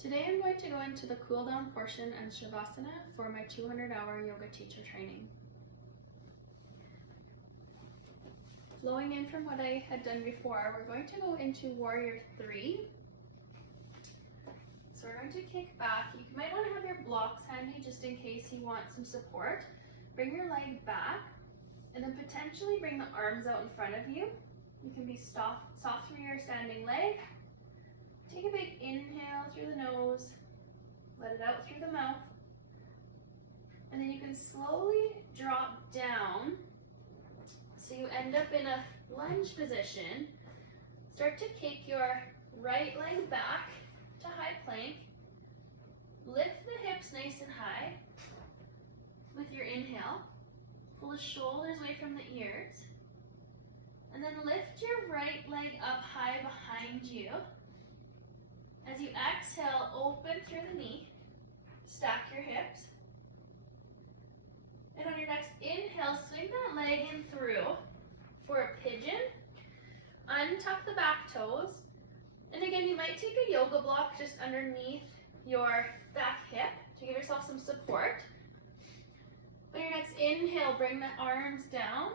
Today I'm going to go into the cool down portion and shavasana for my 200-hour yoga teacher training. Flowing in from what I had done before, we're going to go into warrior 3. So we're going to kick back. You might want to have your blocks handy just in case you want some support. Bring your leg back and then potentially bring the arms out in front of you. You can be soft through your standing leg. Take a big inhale through the nose, let it out through the mouth, and then you can slowly drop down so you end up in a lunge position. Start to kick your right leg back to high plank. Lift the hips nice and high with your inhale. Pull the shoulders away from the ears, and then lift your right leg up high behind you. As you exhale, open through the knee, stack your hips. And on your next inhale, swing that leg in through for a pigeon. Untuck the back toes. And again, you might take a yoga block just underneath your back hip to give yourself some support. On your next inhale, bring the arms down.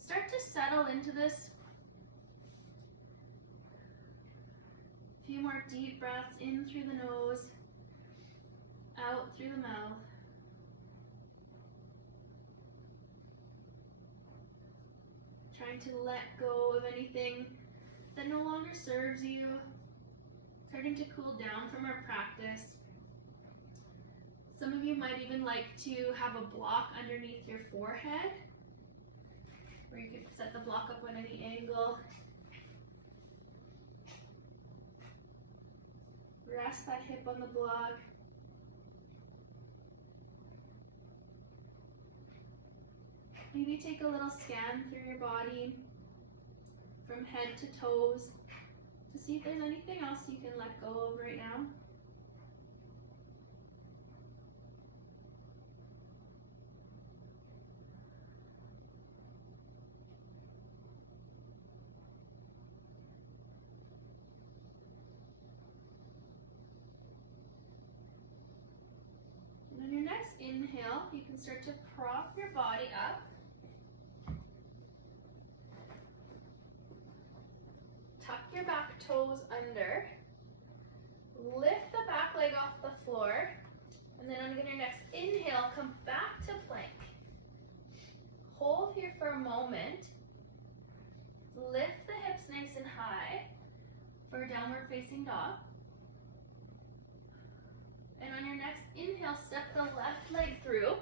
Start to settle into this. A few more deep breaths in through the nose, out through the mouth. Trying to let go of anything that no longer serves you. Starting to cool down from our practice. Some of you might even like to have a block underneath your forehead, where you could set the block up on any angle. Rest that hip on the block. Maybe take a little scan through your body from head to toes to see if there's anything else you can let go of right now. On your next inhale, you can start to prop your body up. Tuck your back toes under. Lift the back leg off the floor. And then on your next inhale, come back to plank. Hold here for a moment. Lift the hips nice and high for a downward facing dog. And on your next inhale, step the left leg through.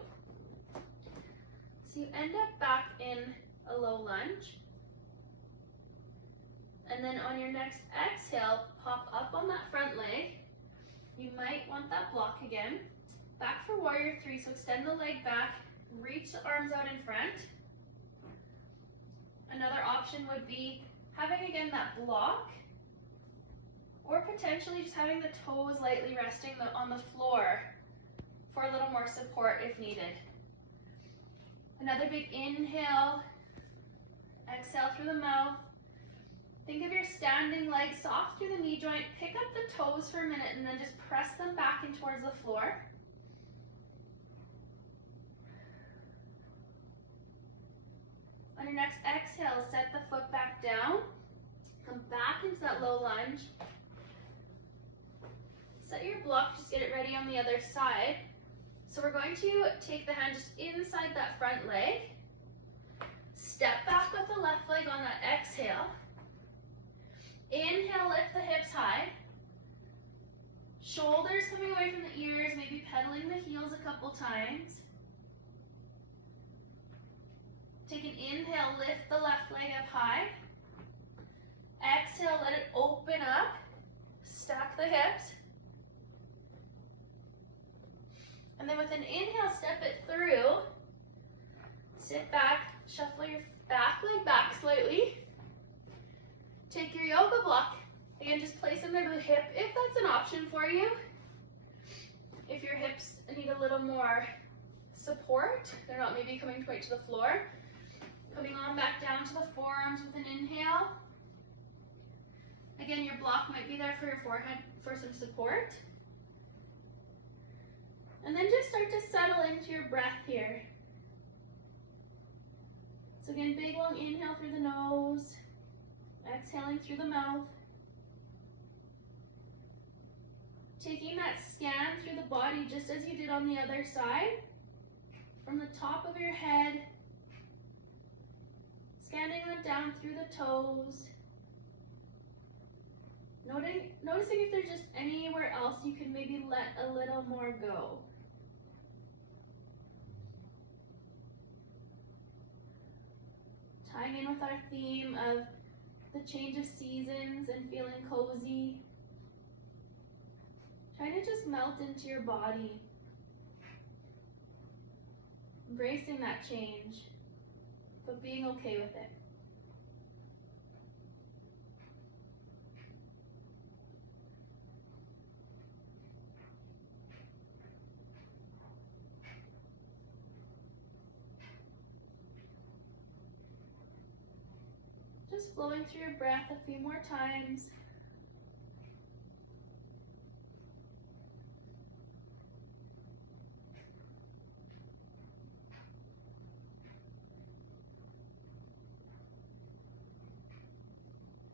So you end up back in a low lunge. And then on your next exhale, pop up on that front leg. You might want that block again. Back for warrior 3, so extend the leg back, reach the arms out in front. Another option would be having again that block, or potentially just having the toes lightly resting on the floor for a little more support if needed. Another big inhale, exhale through the mouth. Think of your standing leg soft through the knee joint. Pick up the toes for a minute and then just press them back in towards the floor. On your next exhale, set the foot back down. Come back into that low lunge. Set your block, just get it ready on the other side. So we're going to take the hand just inside that front leg. Step back with the left leg on that exhale. Inhale, lift the hips high. Shoulders coming away from the ears, maybe pedaling the heels a couple times. Take an inhale, lift the left leg up high. Exhale, let it open up. Stack the hips. And then with an inhale, step it through. Sit back, shuffle your back leg back slightly. Take your yoga block. Again, just place it under the hip if that's an option for you. If your hips need a little more support, they're not maybe coming quite to the floor. Coming on back down to the forearms with an inhale. Again, your block might be there for your forehead for some support. And then just start to settle into your breath here. So again, big long inhale through the nose, exhaling through the mouth. Taking that scan through the body just as you did on the other side. From the top of your head, scanning on down through the toes. Noticing if there's just anywhere else you can maybe let a little more go. Tying in with our theme of the change of seasons and feeling cozy. Trying to just melt into your body. Embracing that change, but being okay with it. Just flowing through your breath a few more times.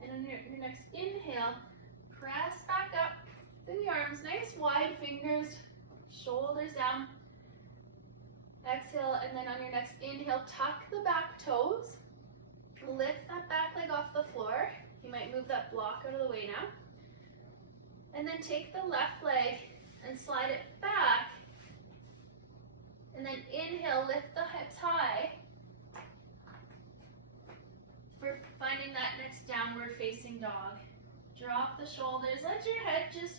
And on your next inhale, press back up through the arms, nice wide fingers, shoulders down. Exhale, and then on your next inhale, tuck the back toes. Lift that back leg off the floor. You might move that block out of the way now. And then take the left leg and slide it back. And then inhale, lift the hips high. For finding that next downward facing dog. Drop the shoulders, let your head just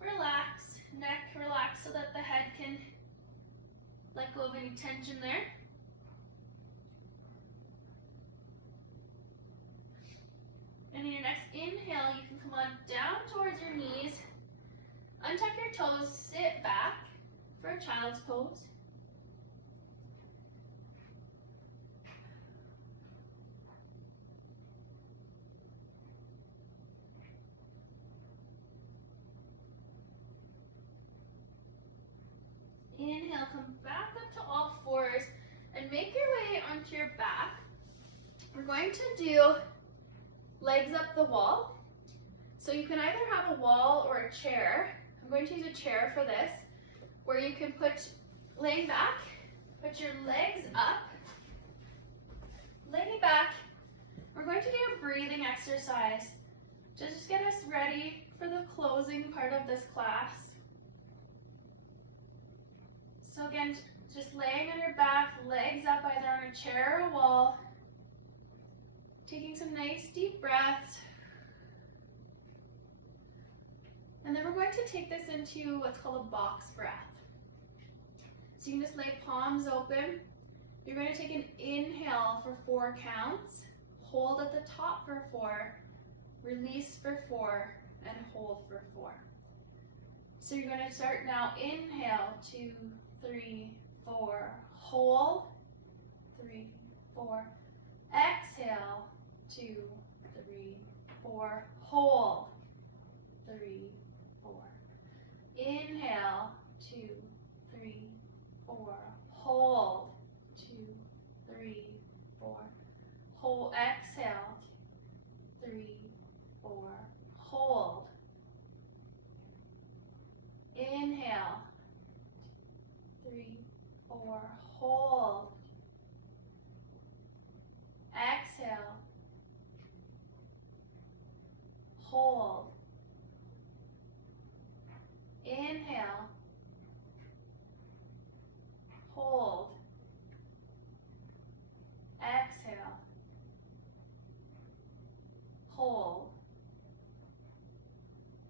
relax, neck relax so that the head can let go of any tension there. And in your next inhale, you can come on down towards your knees, untuck your toes, sit back for a child's pose. Inhale, come back up to all fours and make your way onto your back. We're going to do legs up the wall. So you can either have a wall or a chair. I'm going to use a chair for this, where you can laying back, put your legs up, lay back. We're going to do a breathing exercise to just get us ready for the closing part of this class. So again, just laying on your back, legs up either on a chair or a wall. Taking some nice deep breaths. And then we're going to take this into what's called a box breath. So you can just lay palms open. You're going to take an inhale for 4 counts, hold at the top for 4, release for 4, and hold for 4. So you're going to start now, inhale, 2, 3, 4, hold, 3, 4, exhale, 2, 3, 4, hold, 3, 4, inhale, 2, 3, 4, hold, 2, 3, 4, hold, exhale, 3, 4, hold, inhale, 3, 4, hold, exhale, hold, inhale, hold, exhale, hold,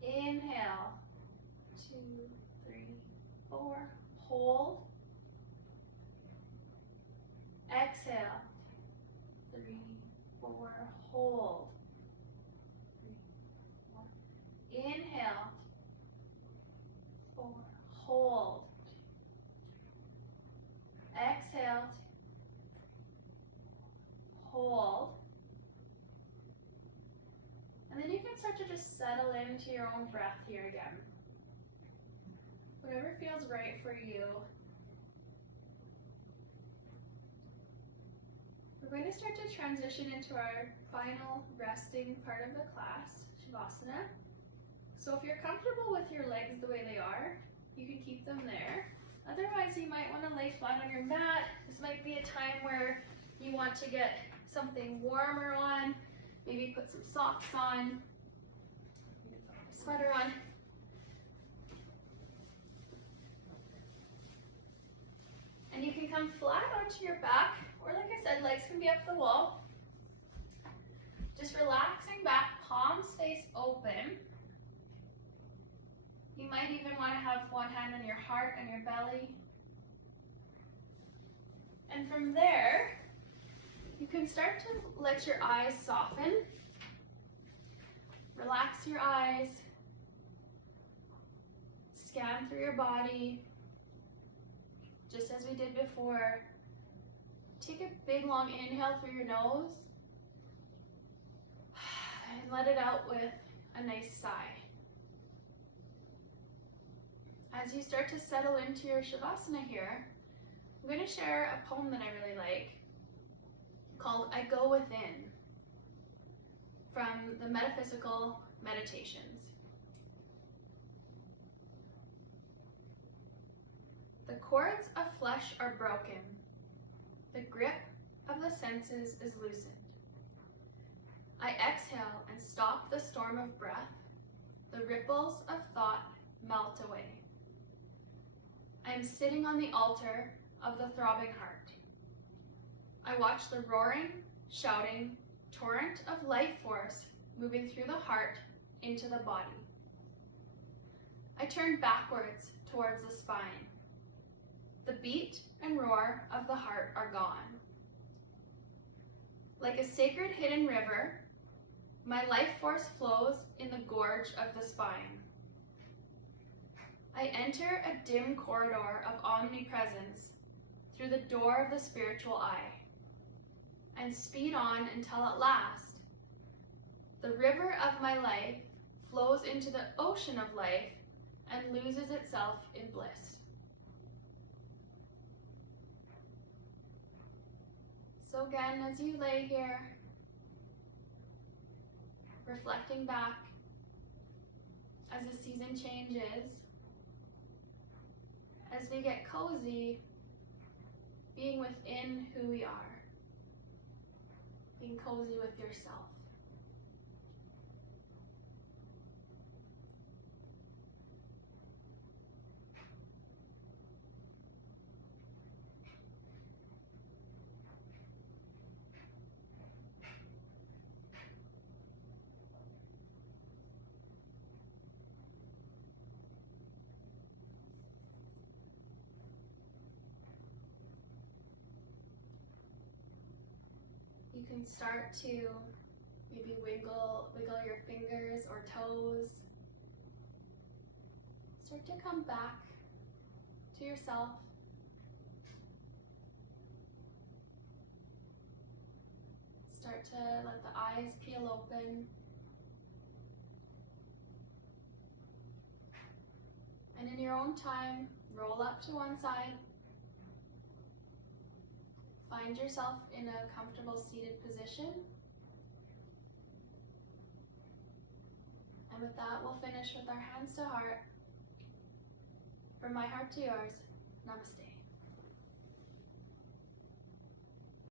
inhale, 2, 3, 4, hold, exhale, 3, 4, hold, 3, 4, inhale, 4, hold, exhale, hold, and then you can start to just settle into your own breath here again. Whatever feels right for you. We're going to start to transition into our final resting part of the class, shavasana. So if you're comfortable with your legs the way they are, you can keep them there. Otherwise, you might want to lay flat on your mat. This might be a time where you want to get something warmer on, maybe put some socks on, a sweater on. And you can come flat onto your back, or like I said, legs can be up the wall. Just relaxing back, palms face open. You might even want to have one hand on your heart and your belly. And from there, you can start to let your eyes soften. Relax your eyes. Scan through your body, just as we did before. Take a big long inhale through your nose and let it out with a nice sigh. As you start to settle into your shavasana here, I'm going to share a poem that I really like called I Go Within from the Metaphysical Meditations. The cords of flesh are broken. The grip of the senses is loosened. I exhale and stop the storm of breath. The ripples of thought melt away. I am sitting on the altar of the throbbing heart. I watch the roaring, shouting torrent of life force moving through the heart into the body. I turn backwards towards the spine. The beat and roar of the heart are gone. Like a sacred hidden river, my life force flows in the gorge of the spine. I enter a dim corridor of omnipresence through the door of the spiritual eye, and speed on until at last, the river of my life flows into the ocean of life and loses itself in bliss. So again, as you lay here, reflecting back as the season changes, as we get cozy, being within who we are, being cozy with yourself. You can start to maybe wiggle your fingers or toes. Start to come back to yourself. Start to let the eyes peel open. And in your own time, roll up to one side. Find yourself in a comfortable seated position. And with that, we'll finish with our hands to heart. From my heart to yours, namaste.